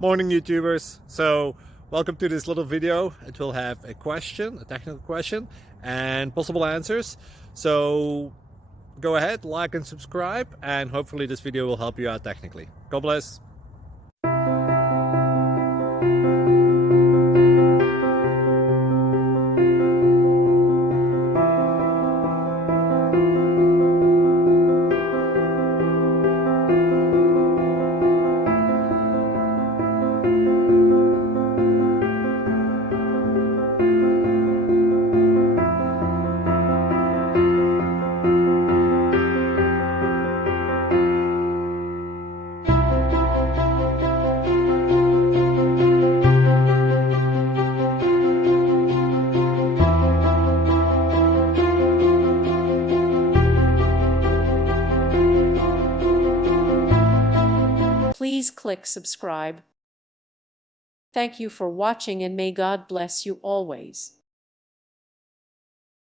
Morning YouTubers. So welcome to this little video. It will have a question, a technical question, and possible answers. So go ahead, like and subscribe, and hopefully this video will help you out technically. God bless. Please click subscribe. Thank you for watching and may God bless you always.